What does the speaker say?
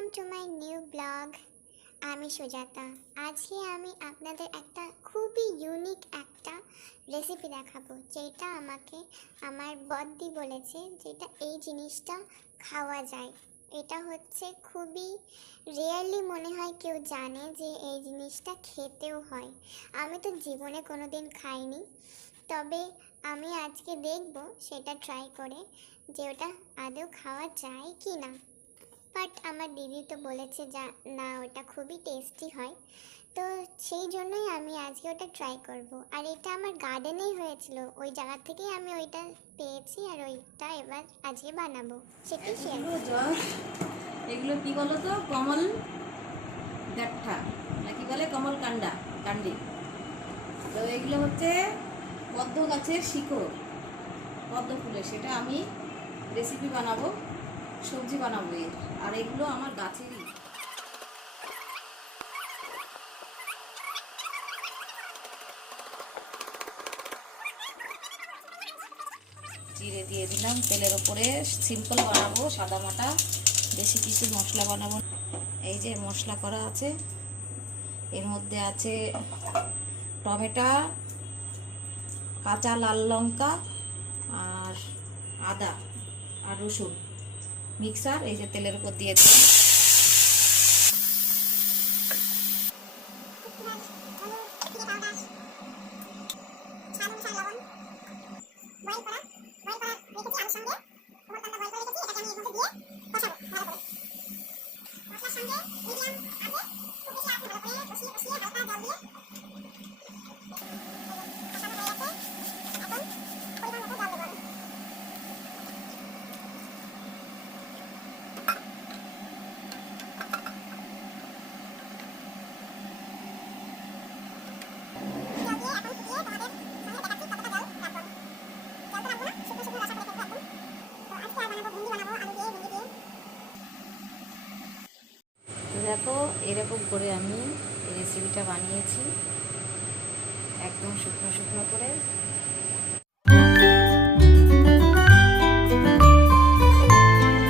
Welcome to my new blog. আমি সুজাতা। আজকে আমি আপনাদের একটা খুবই ইউনিক একটা রেসিপি দেখাবো, যেটা আমাকে আমার বদ্দি বলেছে, যেটা এই জিনিসটা খাওয়া যায়। এটা হচ্ছে খুবই রেয়ারলি মনে হয় কেউ জানে যে এই জিনিসটা খেতেও হয়। আমি তো জীবনে কোনো দিন খাইনি, তবে আমি আজকে দেখব সেটা ট্রাই করে যে ওটা আদৌ খাওয়া যায় কি না। বাট আমার দিদি তো বলেছে যা না, ওটা খুবই টেস্টি হয়, তো সেই জন্যই আমি আজকে ওটা ট্রাই করব। আর এটা আমার গার্ডেনেই হয়েছিল, ওই জায়গা থেকেই আমি ওইটা পেয়েছি, আর ওইটা এবার আজকে বানাবো, সেটাই শেয়ার করব। এগুলো কি বলো তো? কমল গাঠা নাকি বলে কমল কান্ডি। তো এগুলো হচ্ছে পদ্ম গাছের শিকড়, পদ্ম ফুলের। সেটা আমি রেসিপি বানাবো, সবজি বানাবো এর। আর এগুলো আমার গাছেরই। জিরে দিয়ে দিলাম তেলের উপরে। সিম্পল বানাবো, সাদা মাটা, বেশি কিছু মশলা বানাবো। এই যে মশলা করা আছে, এর মধ্যে আছে টমেটো, কাঁচা লাল লঙ্কা, আর আদা আর রসুন মিক্সার। এই যে তেলের উপর দিয়ে দিলাম। দেখো, এরকম করে আমি এই রেসিপিটা বানিয়েছি, একদম শুকনো শুকনো করে।